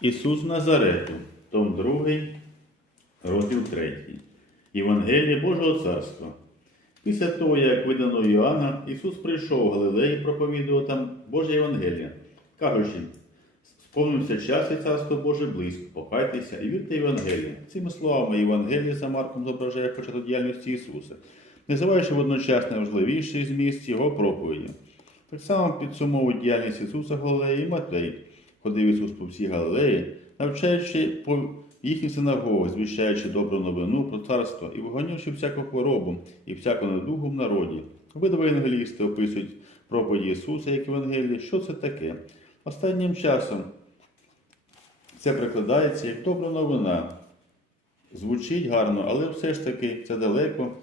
Ісус Назарету, том 2, розділ 3. Євангеліє Божого Царства. Після того, як видано Йоанна, Ісус прийшов в Галилеї, проповідував там Боже Євангелія, кажучи, сповнився час і царство Боже близько, покайтеся і вірте Євангелія. Цими словами Євангелія за Марком зображає початок діяльності Ісуса, називаючи водночас найважливіший зміст Його проповіді. Так само підсумовує діяльність Ісуса в і Матей. Ходив Ісус по всій Галилеї, навчаючи по їхніх синагогах, звіщаючи добру новину про царство і виганявши всяку хворобу і всяку недугу в народі. Видові евангелісти описують проповіді Ісуса як Євангелії. Що це таке? Останнім часом це прикладається як добра новина. Звучить гарно, але все ж таки це далеко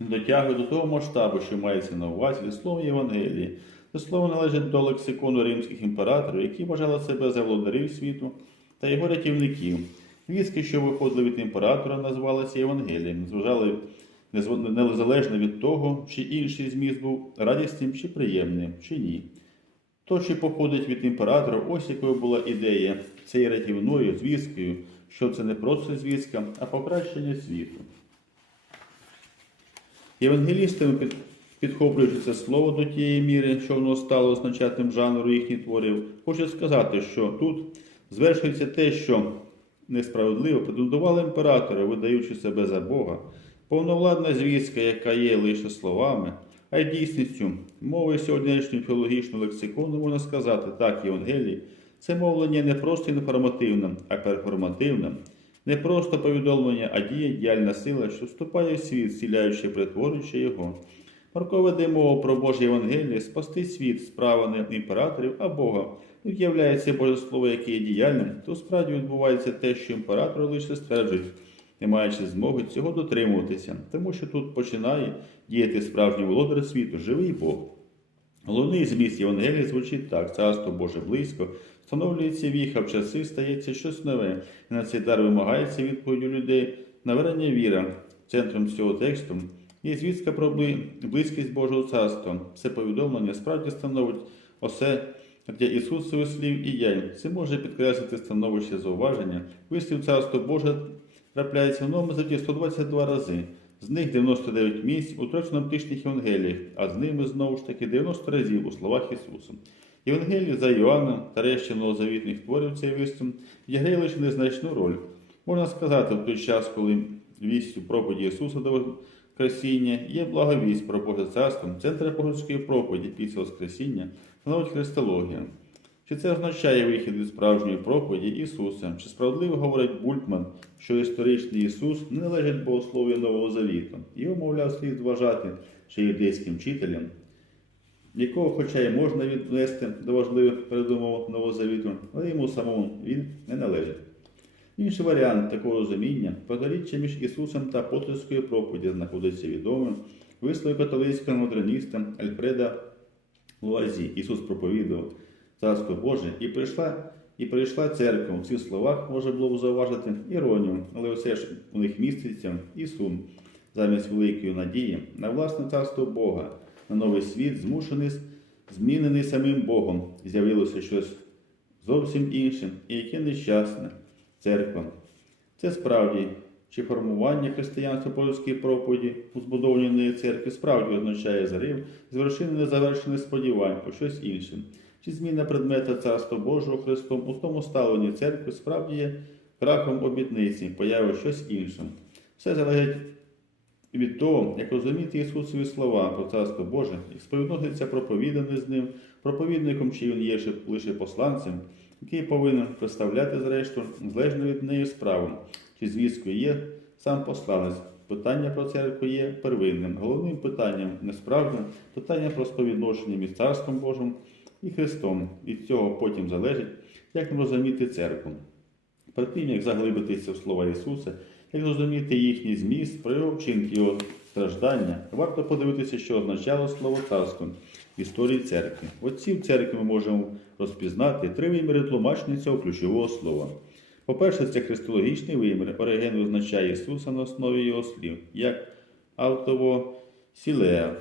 дотягує до того масштабу, що мається на увазі від слова Євангелії. Це слово належить до лексикону римських імператорів, які вважали себе за володарів світу та його рятівників. Вістки, що виходили від імператора, називалися Євангелієм, зважали незалежно від того, чи інший зміст був радісним чи приємним, чи ні. То, що походить від імператора, ось якою була ідея цією рятівною звісткою, що це не просто звістка, а покращення світу. Євангелістами, підхоплюючи це слово до тієї міри, що воно стало означатим жанру їхніх творів, хочу сказати, що тут звершується те, що несправедливо претендували імператори, видаючи себе за Бога, повновладна звістка, яка є лише словами, а й дійсністю. Мовою сьогоднішнього філологічного лексикону можна сказати, так, Євангелії, це мовлення не просто інформативне, а перформативне, не просто повідомлення, а діє діяльна сила, що вступає в світ, зціляючи, притворюючи його. Марко веде мову про Боже Євангеліє, спасти світ, справа не імператорів, а Бога. І в'являється Боже Слово, яке є діяльним, то справді відбувається те, що імператори лише стверджують, не маючи змоги цього дотримуватися, тому що тут починає діяти справжній володар світу, живий Бог. Головний зміст Євангелії звучить так: Царство Боже близько, встановлюється віха, в часи стається щось нове, і на цей дар вимагається відповідь людей навернення віра. Центром цього тексту є звістка про близькість Божого царства. Це повідомлення справді становить осе для Ісусових слів і діянь. Це може підкреслити становище зауваження. Вислів Царство Боже трапляється в новому заді 122 рази. З них 99 місць у трьохсиноптичних Євангеліях, а з ними знову ж таки 90 разів у словах Ісуса. Євангелії за Йоанном та решті новозавітних творів цей виступ відіграє лише незначну роль. Можна сказати, в той час, коли вістю проповіді Ісуса Воскресіння є благовість про Боже царство, центр апостольської проповіді після Воскресіння становить Христологія. Чи це означає вихід від справжньої проповіді Ісуса? Чи справедливо говорить Бультман, що історичний Ісус не належить богослов'ю Нового Завіту? Його, мовляв, слід вважати ще юдейським вчителем, якого, хоча й можна віднести до важливих передумов Нового Завіту, але йому самому він не належить. Інший варіант такого розуміння протиріччя між Ісусом та апостольською проповіді знаходиться відомим вислові католицького модерніста Альфреда Луазі. Ісус проповідував Царство Боже і прийшла, і прийшла церква. У цих словах можна було б зауважити іронію, але все ж у них міститься і замість великої надії на власне царство Бога, на новий світ, змушений, змінений самим Богом. З'явилося щось зовсім інше і яке нещасне церква. Це справді, чи формування християнства польської проповіді у збудованій неї церкві справді означає зарив з вершини незавершених сподівань по щось інше. Чи зміна предмета Царства Божого Христом у тому ставленні церкви справді є крахом обітниці, появи щось інше. Все залежить від того, як розуміти Ісусові слова про Царство Боже, як співвідноситься проповідане з ним, проповідником, чи він є лише посланцем, який повинен представляти, зрештою, залежно від неї справу, чи звісткою є сам посланець. Питання про церкву є первинним. Головним питанням несправжнім питання про співвідношення між Царством Божим і Христом. Від цього потім залежить, як нам розуміти церкву. Перед тим, як заглибитися в слова Ісуса, як зрозуміти їхній зміст, його вчинки, його страждання, варто подивитися, що означало слово царство історії церкви. Отців церкви ми можемо розпізнати три виміри тлумачення цього ключового слова. По-перше, це христологічний вимір. Ореген визначає Ісуса на основі його слів, як автово сілея,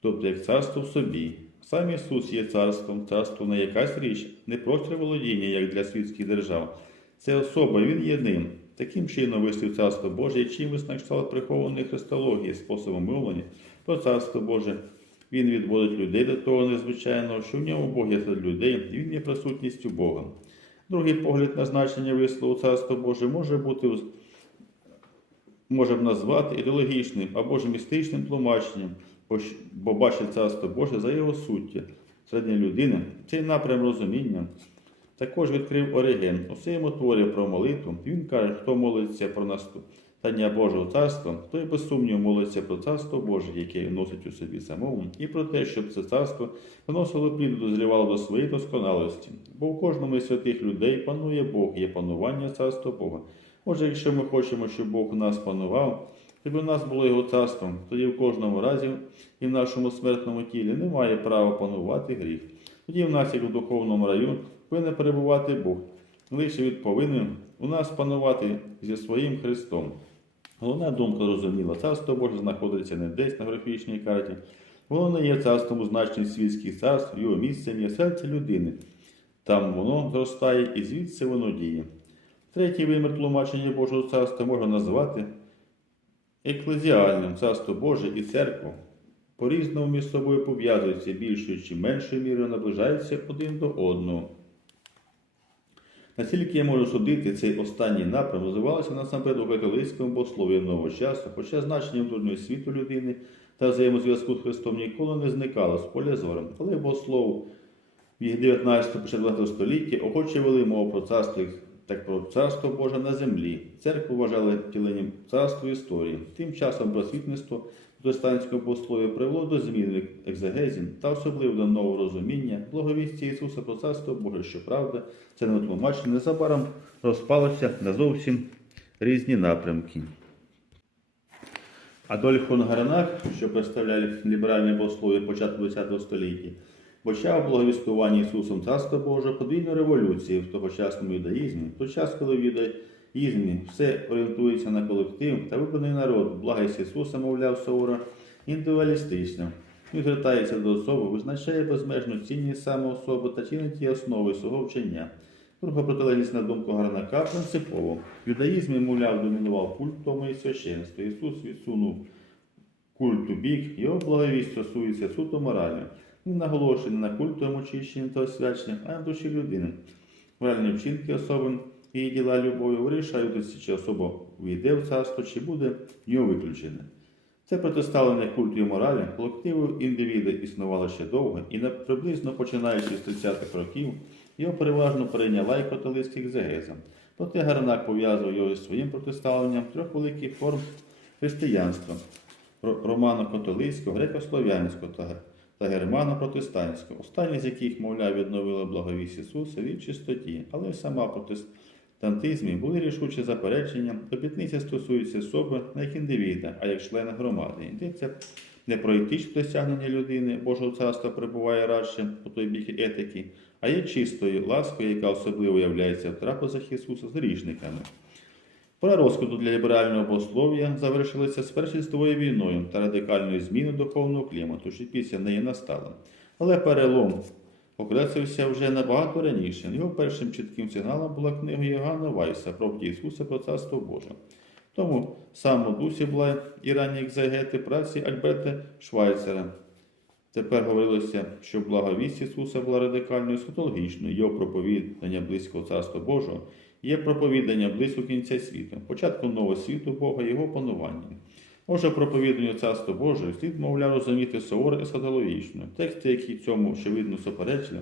тобто як царство в собі. Сам Ісус є царством, царство не якась річ, не простір володіння, як для світських держав. Це особа, він є ним. Таким чином вислів Царство Боже, на кшталт прихованої христології, способом мовлення про Царство Боже. Він відводить людей до того незвичайного, що в ньому Бог є серед людей, і він є присутністю Бога. Другий погляд на значення вислову Царство Боже може бути можемо назвати ідеологічним або ж містичним тлумаченням, бо бачить Царство Боже за його суттю. Середня людини цей напрям розуміння також відкрив Ориген. У своєму творі про молитву він каже, хто молиться про настання Божого царства, той без сумніву молиться про царство Боже, яке носить у собі самому, і про те, щоб це царство приносило плід, дозрівало до своєї досконалості. Бо у кожному із святих людей панує Бог, є панування царства Бога. Отже, якщо ми хочемо, щоб Бог у нас панував, щоб у нас було його царством, тоді в кожному разі і в нашому смертному тілі немає права панувати гріх. Тоді в нас, як у духовному раю, повинен перебувати Бог. Лише він повинен у нас панувати зі своїм Христом. Головна думка зрозуміла, царство Боже знаходиться не десь на графічній карті. Воно не є царством у значенні світських царств, його місцем є серце людини. Там воно зростає і звідси воно діє. Третій вимір тлумачення Божого царства можна назвати еклезіальним царство Боже і церква по-різному між собою пов'язуються більшою чи меншою мірою наближаються один до одного. Наскільки я можу судити, цей останній напрям розвивався насамперед у католицькому богослов'ї нового часу, хоча значення внутрішнього світу людини та взаємозв'язку з Христом ніколи не зникало з поля зору. Але богослов в їх 19 20 столітті охоче вели мову про царство так про царство Боже на землі. Церкву вважали втіленням царства історії. Тим часом просвітництво протестантського богослов'я привело до зміни в екзегезі та особливо до нового розуміння благовісті Ісуса про царство Боже, що правда, це не тлумачення, незабаром розпалося на зовсім різні напрямки. Адольф фон Гарнах, що представляє ліберальне богослов'я початку ХХ століття, почав благовістування Ісусом Царства Божого подвійну революцію в тогочасному юдаїзмі, в той час, коли в юдаїзмі все орієнтується на колектив та вибраний народ, благість Ісуса, мовляв, суворо, індивідуалістично. Він звертається до особи, визначає безмежну цінність саме особи та чинить її основи свого вчення. Друга протилежність на думку Гарнака принципово. В юдаїзмі, мовляв, домінував культ і священство. Ісус відсунув культ у бік, його благовість стосується суто моралі. Він наголошує не на культовому очищенні та освяченні, а на душі людини. Моральні вчинки особи і діла любові вирішають, чи особа війде в царство, чи буде в нього виключене. Це протиставлення культу і моралі колективу індивіда існувало ще довго і приблизно починаючи з 30-х років його переважно перейняла і католицька екзегеза. Проте Гарнак пов'язував його із своїм протиставленням трьох великих форм християнства романо-католицького, греко-слов'янського та, та германо-протестантського, останні з яких, мовляв, відновили благовість Ісуса від чистоті, але й сама протестантизмі були рішучі заперечення, обітниця стосується особи не як індивіда, а як члена громади. Йдеться не про етичне досягнення людини, Божого царства перебуває радше по той бік етики, а є чистою ласкою, яка особливо являється в трапезах Ісуса з грішниками. Пора розкладу для ліберального богослов'я завершилася з Першою світовою війною та радикальною зміною духовного клімату, що після неї настала. Але перелом окресився вже набагато раніше. Його першим чітким сигналом була книга Йоганна Вайса про Ісуса про Царство Боже. Тому самому дусі була і ранні екзегети праці Альберта Швайцера. Тепер говорилося, що благовість Ісуса була радикальною схотологічною, його проповідання близького Царства Божого є проповідання близько кінця світу, початку нового світу Бога, його панування. Отже, проповіданню Царства Божого слід, мовляв, розуміти суворо есхатологічно. Тексти, які цьому очевидно суперечили,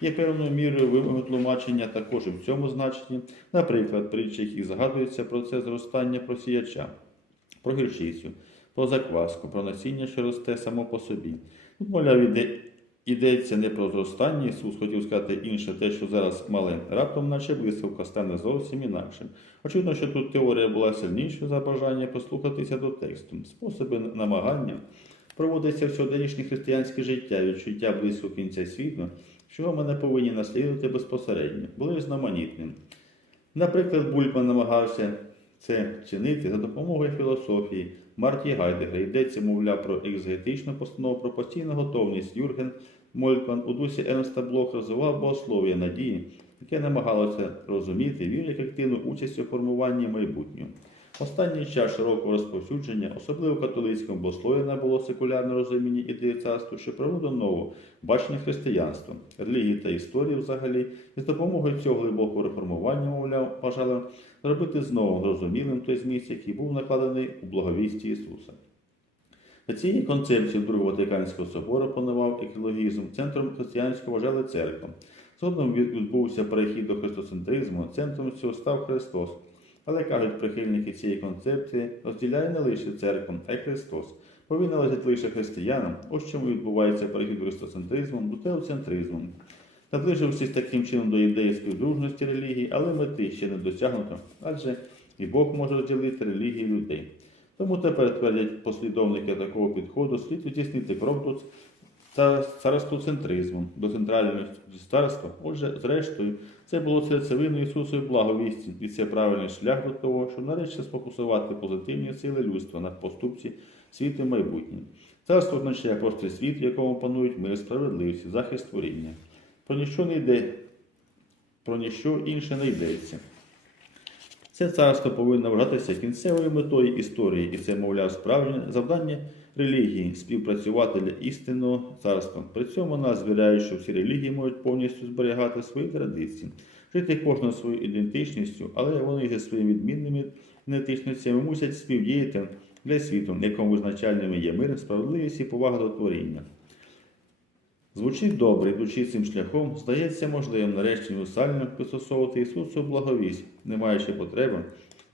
є певною мірою вимоги тлумачення також і в цьому значенні, наприклад, притчі, яких згадується про це зростання просіяча, про гірчицю, про закваску, про насіння, що росте само по собі. Мовляв, іде, йдеться не про зростання, Ісус хотів сказати інше, те, що зараз мале, раптом, наче висилка, стане зовсім інакшим. Очевидно, що тут теорія була сильнішою за бажання послухатися до тексту. Способи намагання проводиться в сьогоднішнє християнське життя, відчуття близько кінця світу, чого ми не повинні наслідувати безпосередньо, були різноманітним. Наприклад, Бульбан намагався це чинити за допомогою філософії. Марті Гайдегера йдеться, мовляв, про екзегетичну постанову про постійну готовність. Юрген Молькван у дусі Ернста Блох розвивав богослов'я надії, яке намагалося розуміти віру активну участь у формуванні майбутнього. Останній час широкого розповсюдження, особливо католицькому богослов'я, набуло секулярне розуміння ідеї царства, що привело до нового бачення християнства, релігії та історії взагалі, і з допомогою цього глибокого реформування, мовляв, бажали зробити знову зрозумілим той зміст, який був накладений у благовісті Ісуса. За цією концепцією Другого Ватиканського собору панував екологізм, центром християнського вважали церкву. Згодом відбувся перехід до христоцентризму, центром цього став Христос. Але кажуть, прихильники цієї концепції розділяє не лише церкву, а й Христос. Він належить лише християнам, ось чому відбувається перехід христоцентризму до теоцентризму. Наближившись таким чином до ідеї співдружності релігії, але мети ще не досягнуто, адже і Бог може розділити релігії людей. Тому тепер твердять послідовники такого підходу слід відтіснити крок до ца- царствоцентризму, до центрального царства. Отже, зрештою, це було серцевиною Ісусової благовісті, і це правильний шлях до того, щоб нарешті сфокусувати позитивні сили людства на поступці світу майбутнє. Царство означає простий світ, в якому панують мир, справедливість, захист творіння. Про ніщо не йде, про ніщо інше не йдеться. Це царство повинно вважатися кінцевою метою історії, і це, мовляв, справжнє завдання релігії співпрацювати для істинного царства. При цьому нас звіряють, що всі релігії можуть повністю зберігати свої традиції, жити кожною своєю ідентичністю, але вони зі своїми відмінними ідентичностями мусять співдіяти для світу, якому визначальними є мир, справедливість і повага до творіння. Звучить добре, йдучи цим шляхом, здається можливим нарешті універсально пристосовувати Ісусу благовість, не маючи потреби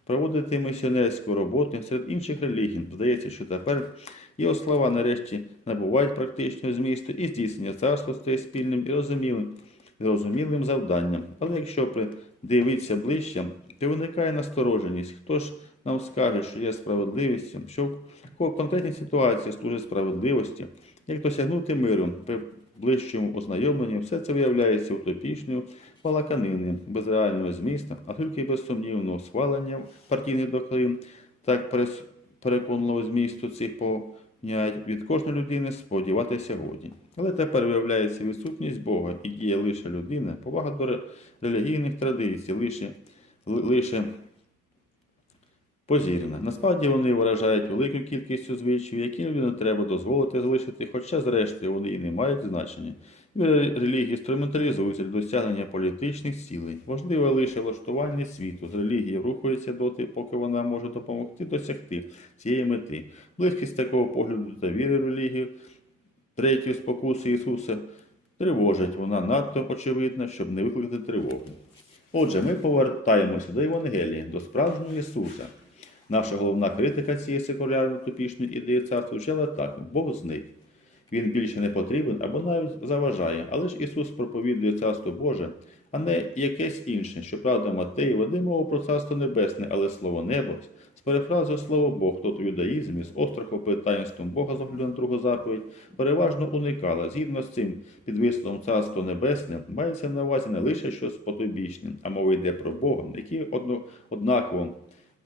проводити місіонерську роботу серед інших релігій. Здається, що тепер його слова нарешті набувають практичного змісту і здійснення царства стає спільним і розумілим, зрозумілим завданням. Але якщо придивитися ближче, то виникає настороженість. Хто ж нам скаже, що є справедливістю, що в конкретній ситуації служить справедливості, як досягнути миру ближчому ознайомленні, все це виявляється утопічною балаканиною, без реального змісту, а тільки безсумнівного схвалення партійних доктрин, так переконливого змісту цих понять від кожної людини сподіватися годі. Але тепер виявляється відсутність Бога і діє лише людина, повага до релігійних традицій, лише, лише позірна. Насправді вони виражають велику кількістю звичаїв, які людину треба дозволити залишити, хоча, зрештою, вони і не мають значення. Релігії інструменталізуються для досягнення політичних цілей. Важливе лише влаштування світу. З релігії рухається доти, поки вона може допомогти досягти цієї мети. Близькість такого погляду та віри в релігію, третю спокуси Ісуса, тривожить. Вона надто очевидна, щоб не викликати тривоги. Отже, ми повертаємося до Євангелії, до справжнього Ісуса. Наша головна критика цієї секулярної топічної ідеї царства звучала так: Бог зник. Він більше не потрібен або навіть заважає. Але ж Ісус проповідує Царство Боже, а не якесь інше. Щоправда, Матей веде мову про Царство Небесне, але слово небо з перефразою слово Бог, тут в юдаїзмі з острахом перед таїнством Бога з другу заповідь, переважно уникала. Згідно з цим підвислом Царство Небесне мається на увазі не лише щось потойбічне, а мова йде про Бога, який однаково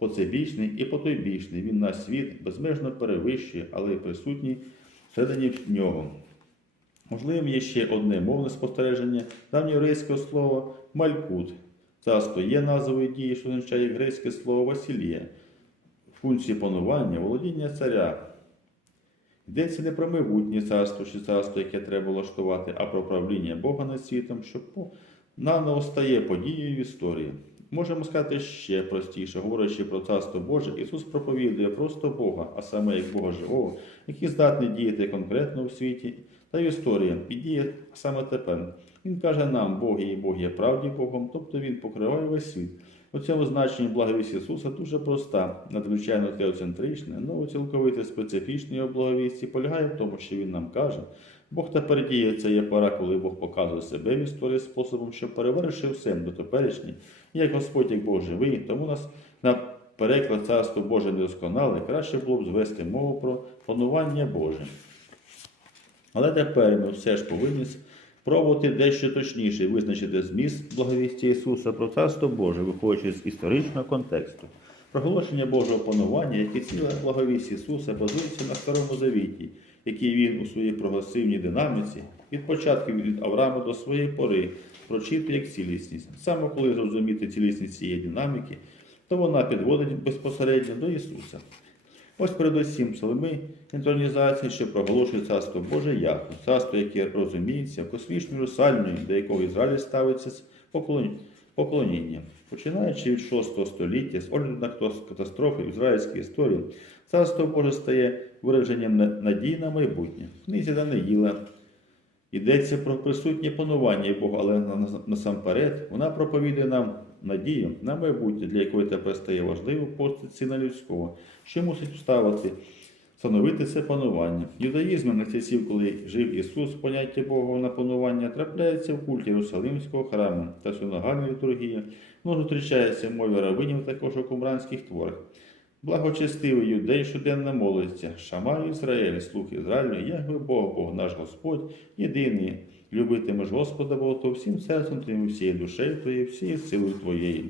поцебічний і потойбічний. Він наш світ безмежно перевищує, але й присутній всередині нього. Можливим є ще одне мовне спостереження давньоєврейського слова малькут. Царство є назвою дії, що означає грецьке слово Василія, функції панування, володіння царя. Йдеться не про майбутнє царство чи царство, яке треба влаштувати, а про правління Бога над світом, що наново стає подією в історії. Можемо сказати ще простіше, говорячи про царство Боже, Ісус проповідує просто Бога, а саме як Бога живого, який здатний діяти конкретно в світі та в історії, і діє саме тепер. Він каже нам, Бог і Бог є правді Богом, тобто Він покриває весь світ. У цьому значенні благовість Ісуса дуже проста, надзвичайно теоцентрична, але цілковито специфічна його благовісті полягає в тому, що Він нам каже, Бог тепер діє, це є пора, коли Бог показує себе в історії способом, що перевершив все дотеперішнє. І як Господь, як Бог живий, тому нас на переклад Царство Боже недосконале, краще було б звести мову про панування Боже. Але тепер ми все ж повинні спробувати дещо точніше визначити зміст благовістя Ісуса про Царство Боже, виходячи з історичного контексту. Проголошення Божого панування, як і ціла благовість Ісуса, базується на Старому Завіті який він у своїй прогресивній динаміці від початку від Авраама до своєї пори прочитує як цілісність. Саме коли зрозуміти цілісність цієї динаміки, то вона підводить безпосередньо до Ісуса. Ось передусім псалми інтронізації, що проголошує царство Боже Яхве, царство, яке розуміється космічною сальною, до якого Ізраїль ставиться з поклонінням. Починаючи від 6 століття, з огляду на катастрофи в ізраїльській історії, царство Боже стає вираженням надії на майбутнє. В книзі Даниїла йдеться про присутнє панування Бога, але на- на- насамперед вона проповідує нам надію на майбутнє, для якої тепер стає важливо постать сина людського, що мусить вставити, встановити це панування. В на часів, коли жив Ісус, поняття Бога на панування трапляється в культі Єрусалимського храму та синагальної літургії, воно зустрічається в мові равинів також у кумранських творах. Благочестивий юдей щоденно молиться, Шама Ізраїль, слух Ізраїлю, Ягве Бог, Бог наш Господь, єдиний, любитимеш Господа Бога, то всім серцем твоїм, всією душею твоєю, всією силою твоєю.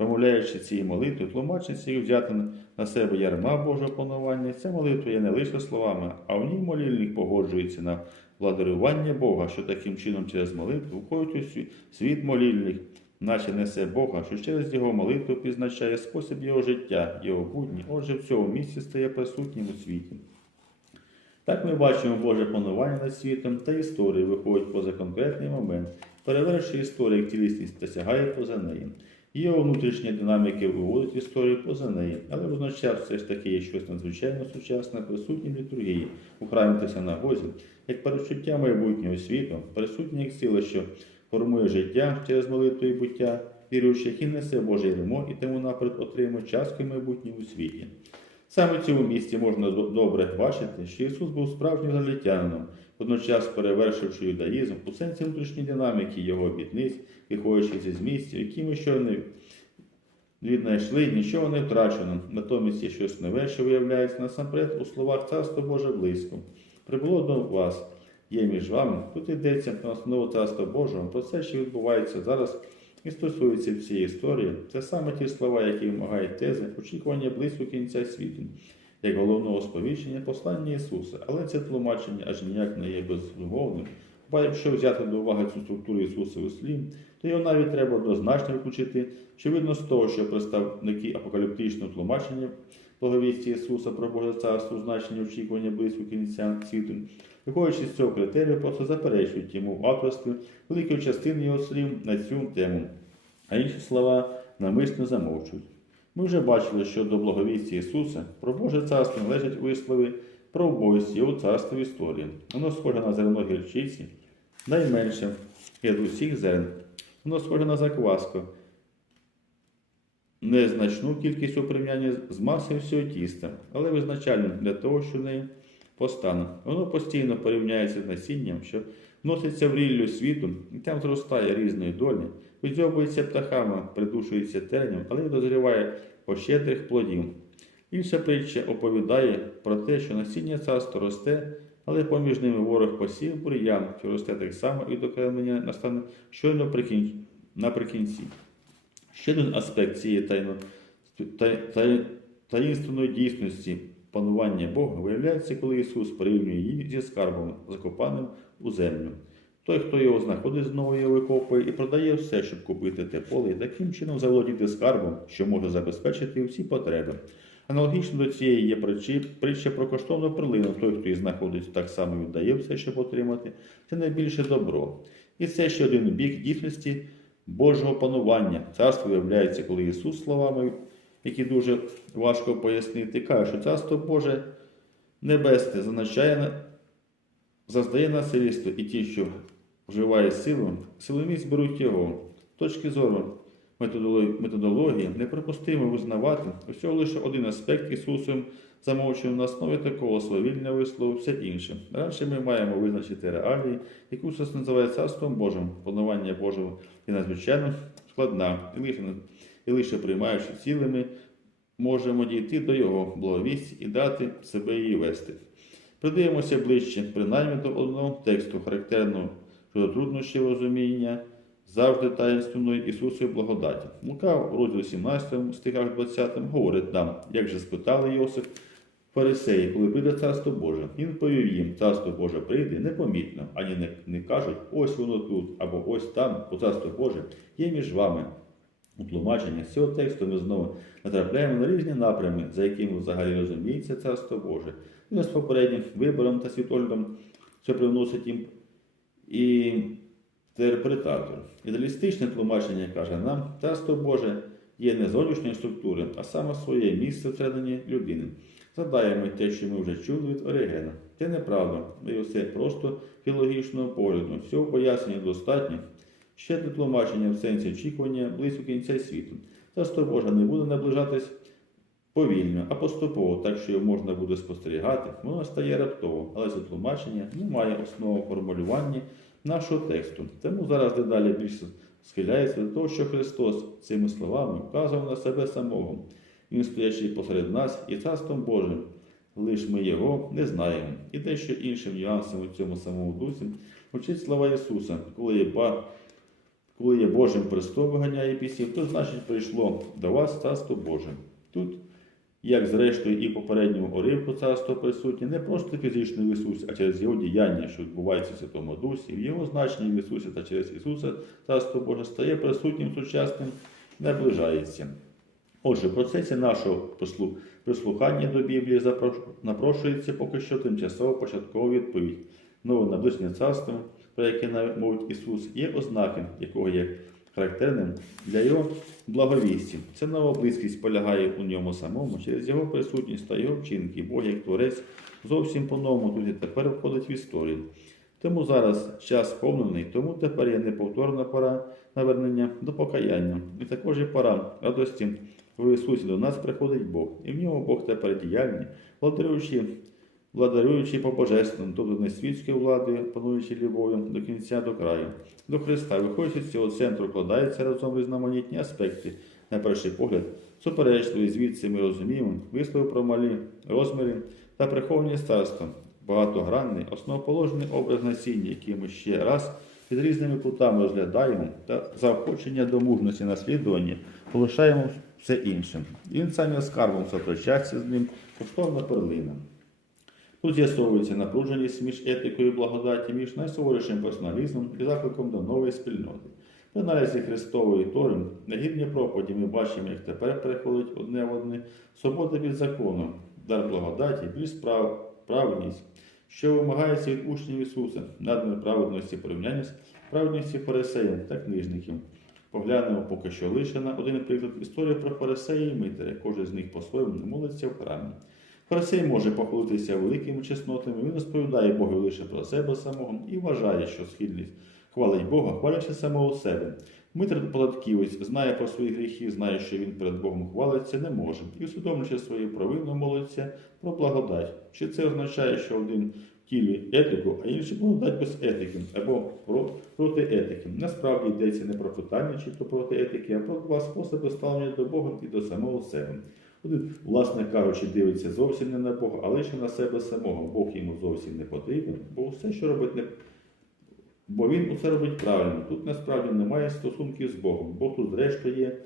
Промовляючи ці молитви, тлумачниці взяти на себе ярма Божого панування, ця молитва є не лише словами, а в ній молільник погоджується на владарювання Бога, що таким чином через молитву входить у світ молільник, наче несе Бога, що через його молитву пізначає спосіб його життя, його будні, отже, в цьому місці стає присутнім у світі. Так ми бачимо Боже панування над світом та історія виходить поза конкретний момент, перевершує історію як цілісність та сягає поза неї. Його внутрішні динаміки виводить історію поза неї, але водночас все ж таки є щось надзвичайно сучасне присутнє в літургії у храмі та синагозі, як перечуття майбутнього світу, присутнє як сила, що формує життя через молитву і буття, віруючих і несе Боже ярмо, і тому наперед отримує частку майбутнього світі. Саме в цьому місці можна добре бачити, що Ісус був справжнім ізраїльтянином, водночас перевершивши юдаїзм у сенсі внутрішньої динаміки його обітниць, виходячи з місць, які ми щойно віднайшли, нічого не втрачено. Натомість є щось нове, що виявляється насамперед у словах Царство Боже близько. Прибуло до вас, є між вами. Тут йдеться про основу Царства Божого, про все, що відбувається зараз і стосується цієї історії. Це саме ті слова, які вимагають тези очікування близько кінця світу, як головного сповіщення послання Ісуса. Але це тлумачення аж ніяк не є безумовним. Бо якщо взяти до уваги цю структуру Ісуса у слів, то його навіть треба однозначно включити, що видно з того, що представники апокаліптичного тлумачення благовісті Ісуса про Боже царство, значення очікування близько кінця світу, виходячи з цього критерію, просто заперечують йому авторстві великої частини його слів на цю тему, а інші слова намисно замовчують. Ми вже бачили, що до благовісті Ісуса про Боже царство належать вислови про вбойство Його царства в історії. Воно схоже на зерно гірчиці, найменше від усіх зерн. Воно схоже на закваску, незначну кількість у порівнянні з масою всього тіста, але визначальним для того, що неї постане. Воно постійно порівняється з насінням, що носиться в ріллю світу, і там зростає різної долі, видзьобується птахами, придушується тернем, але дозріває пощедрих плодів. Інша притча оповідає про те, що насіння царства росте, але поміж ними ворог посів бур'ян, що росте так само і докремлення настане щойно наприкінці. Ще один аспект цієї тайно, та, та, таїнственної дійсності панування Бога виявляється, коли Ісус порівнює її зі скарбом, закопаним у землю. Той, хто його знаходить, знову його викопує і продає все, щоб купити те поле, і таким чином заволодіти скарбом, що може забезпечити всі потреби. Аналогічно до цієї є притчі, притча про коштовну перлину. Той, хто її знаходить, так само віддає все, щоб отримати. Це найбільше добро. І це ще один бік дійсності Божого панування. Царство виявляється, коли Ісус словами, які дуже важко пояснити, каже, що царство Боже небесне зазначає заздає насильство і ті, що вживає силу, силоміць беруть його. Точки зору методології, неприпустимо визнавати усього лише один аспект Ісусом замовчуємо на основі такого словільного вислову все інше. Раніше ми маємо визначити реалії, яку Ісус називає Царством Божим. Панування Божого є надзвичайно складна, і лише, і лише приймаючи цілими, можемо дійти до Його благовісті і дати себе її вести. Придивимося ближче, принаймні до одного тексту, характерного щодо труднощів розуміння завжди таїнственної Ісусової благодаті. Лука в розділі 17 стихах 20 говорить нам, як же спитали Йосип фарисеї, коли прийде царство Боже. Він повів їм, царство Боже прийде непомітно, ані не, не кажуть, ось воно тут, або ось там, бо царство Боже є між вами. У тлумаченні з цього тексту ми знову натрапляємо на різні напрями, за якими взагалі розуміється царство Боже. І з попереднім вибором та світоглядом, що привносить їм і інтерпретатор. Ідеалістичне тлумачення каже нам, царство Боже є не зовнішньої структури, а саме своє місце всередині людини. Задаємо те, що ми вже чули від Оригена. Це неправда, і все просто філологічного погляду. Всього пояснення достатньо. Ще для тлумачення в сенсі очікування близько кінця світу. Царство Боже не буде наближатись повільно, а поступово, так що його можна буде спостерігати, воно стає раптово, але це тлумачення не має основи формулювання нашого тексту. Тому зараз дедалі більше схиляється до того, що Христос цими словами вказував на себе самого. Він стоячий посеред нас і царством Божим. Лиш ми його не знаємо. І дещо іншим нюансом у цьому самому дусі вчить слова Ісуса, коли є, ба... коли є Божим престол виганяє бісів, то значить прийшло до вас царство Боже. Тут, як зрештою і в попередньому уривку царство присутнє, не просто фізично в Ісусі, а через Його діяння, що відбувається в Святому Дусі, в Його значенні в Ісусі та через Ісуса Царство Боже стає присутнім сучасним, наближається. Отже, в процесі нашого прислухання до Біблії напрошується поки що тимчасово початкова відповідь. Нове наближення царства, про яке мовить Ісус, є ознаки, якого є характерним для його благовісті. Ця нова близькість полягає у ньому самому через його присутність та його вчинки. Бог як творець зовсім по-новому тут і тепер входить в історію. Тому зараз час сповнений, тому тепер є неповторна пора навернення до покаяння. І також є пора радості в Ісусі до нас приходить Бог. І в ньому Бог тепер діяльний, владарюючи, владарюючи по божественному, тобто не світською владою, пануючи любов'ю до кінця до краю. До Христа, виходячи з цього центру, вкладаються разом різноманітні аспекти, на перший погляд, суперечливі, звідси ми розуміємо, вислови про малі розміри та приховані царства, багатогранний, основоположний образ насіння, який ми ще раз під різними кутами розглядаємо та заохочення до мужності наслідування полишаємо все іншим. Він саме скарбом сопрочаться з ним, коштовна перлина. Тут з'ясовується напруженість між етикою благодаті, між найсуворішим персоналізмом і закликом до нової спільноти. При аналізі Христової Тори на гідній проповіді ми бачимо, як тепер переходить одне в одне свобода від закону, дар благодаті, більш прав, праведність, що вимагається від учнів Ісуса, надмір праведності порівняння з праведністю фарисеїв та книжників. Поглянемо поки що лише на один приклад історії про фарисея і митаря. Кожен з них по-своєму молиться в храмі. Фарисей може похвалитися великими чеснотами, він розповідає Богу лише про себе самого і вважає, що схильність хвалить Бога, хвалячи самого себе. Митр податківець знає про свої гріхи, знає, що він перед Богом хвалиться не може, і усвідомлюючи свою провину, молиться про благодать. Чи це означає, що один в тілі етику, а інший благодать без етики або про, проти етики? Насправді йдеться не про питання, чи то проти етики, а про два способи ставлення до Бога і до самого себе. Власне кажучи, дивиться зовсім не на Бога, а лише на себе самого. Бог йому зовсім не потрібен, бо все, що робить не бо він усе робить правильно. Тут насправді немає стосунків з Богом. Бог тут, зрештою, є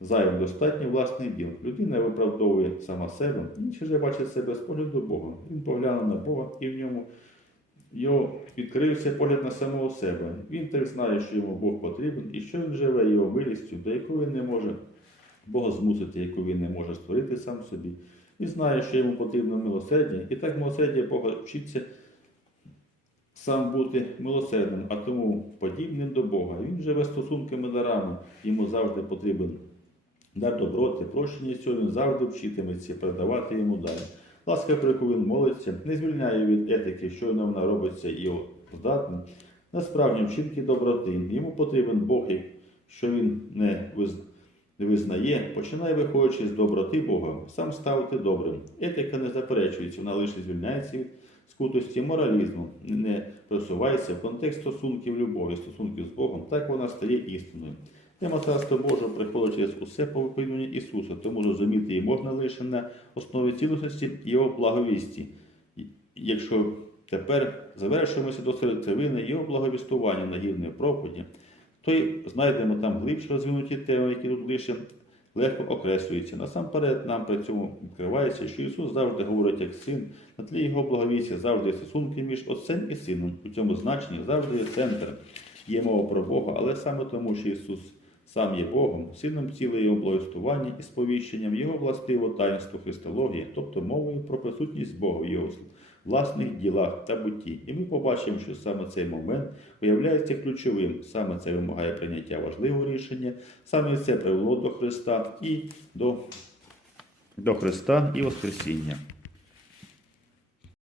зайвим достатньо власних діл. Людина виправдовує сама себе, інші же бачить себе з погляду Бога. Він поглянув на Бога і в ньому його відкрився погляд на самого себе. Він так знає, що йому Бог потрібен і що він живе його милістю, до якої не може Бога змусити, яку він не може створити сам собі. І знає, що йому потрібно милосердя, і так милосердя Бога вчиться сам бути милосердним, а тому подібним до Бога. Він живе стосунками дарами, йому завжди потрібен дар доброти, прощення цього він завжди вчитиметься передавати йому далі. Ласка, про яку він молиться, не звільняє від етики, щойно вона робиться і здатним. На справжні вчинки доброти. Йому потрібен Бог, що він не визнає не визнає, починає, виходячи з доброти Бога, сам ставити добрим. Етика не заперечується, вона лише звільняється скутості моралізму, не просувається в контекст стосунків любові, стосунків з Богом, так вона стає істиною. Тема Царства Божого приходить через усе по виповненню Ісуса, тому розуміти її можна лише на основі цілісності Його благовісті. Якщо тепер завершуємося до серцевини Його благовістування на гідної проповіді, то й знайдемо там глибше розвинуті теми, які тут лише легко окреслюється. Насамперед нам при цьому відкривається, що Ісус завжди говорить як син, на тлі його благовісті завжди є стосунки між отцем і сином. У цьому значенні завжди є центр. Є мова про Бога, але саме тому, що Ісус сам є Богом, сином ціле його благословення і сповіщенням його властиво таїнство Христології, тобто мовою про присутність Бога в його власних ділах та бутті. І ми побачимо, що саме цей момент виявляється ключовим. Саме це вимагає прийняття важливого рішення, саме це привело до Христа і до, до Христа і Воскресіння.